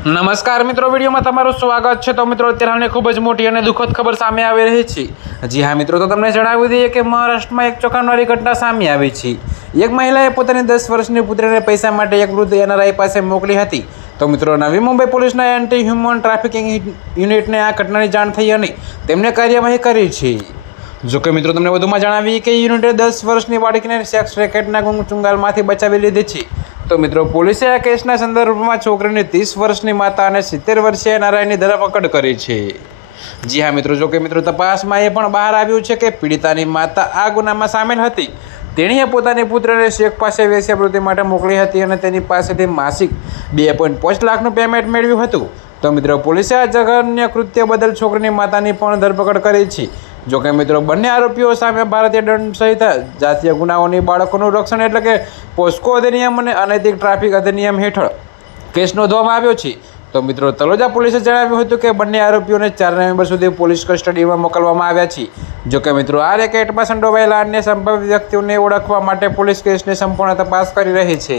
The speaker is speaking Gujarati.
નમસ્કાર મિત્રો, વિડીયોમાં તમારું સ્વાગત છે. તો મિત્રો, અત્યારે ખૂબ જ મોટી અને દુઃખદ ખબર સામે આવી રહી છે. જી હા મિત્રો, તો તમને જણાવી દઈએ કે મહારાષ્ટ્રમાં એક ચોંકાવનારી ઘટના સામે આવી છે. એક મહિલાએ પોતાની દસ વર્ષની પુત્રીને પૈસા માટે એક વૃદ્ધ એનઆરઆઈ પાસે મોકલી હતી. તો મિત્રો, નવી મુંબઈ પોલીસના એન્ટી હ્યુમન ટ્રાફિકિંગ યુનિટને આ ઘટનાની જાણ થઈ અને તેમને કાર્યવાહી કરી છે. જો કે મિત્રો, તમને વધુમાં જણાવીએ કે યુનિટે દસ વર્ષની બાળકીને સેક્સ રેકેટના ચુંગાલમાંથી બચાવી લીધી છે. તો મિત્રો, પોલીસે આ કેસના સંદર્ભમાં છોકરીની ત્રીસ વર્ષની માતા અને સિત્તેર વર્ષીય નારાયણની ધરપકડ કરી છે. જી હા મિત્રો, જો કે મિત્રો, તપાસમાં એ પણ બહાર આવ્યું છે કે પીડિતાની માતા આ ગુનામાં સામેલ હતી. તેણીએ પોતાની પુત્રને શેખ પાસે વેશ્યાવૃત્તિ માટે મોકલી હતી અને તેની પાસેથી માસિક બે પોઈન્ટ પાંચ લાખનું પેમેન્ટ મેળવ્યું હતું. તો મિત્રો, પોલીસે આ જઘન્ય કૃત્ય બદલ છોકરીની માતાની પણ ધરપકડ કરી છે. જો કે મિત્રો, બંને આરોપીઓ સામે ભારતીય દંડ સહિત જાતીય ગુનાઓની બાળકોનું રક્ષણ એટલે કે પોસ્કો અધિનિયમ અને અનૈતિક ટ્રાફિક અધિનિયમ હેઠળ કેસ નોંધવામાં આવ્યો છે. તો મિત્રો, તલોજા પોલીસે જણાવ્યું હતું કે બંને આરોપીઓને ચાર નવેમ્બર સુધી પોલીસ કસ્ટડીમાં મોકલવામાં આવ્યા છે. જો કે મિત્રો, આ રેકેટમાં સંડોવાયેલા અન્ય સંભવિત વ્યક્તિઓને ઓળખવા માટે પોલીસ કેસની સંપૂર્ણ તપાસ કરી રહી છે.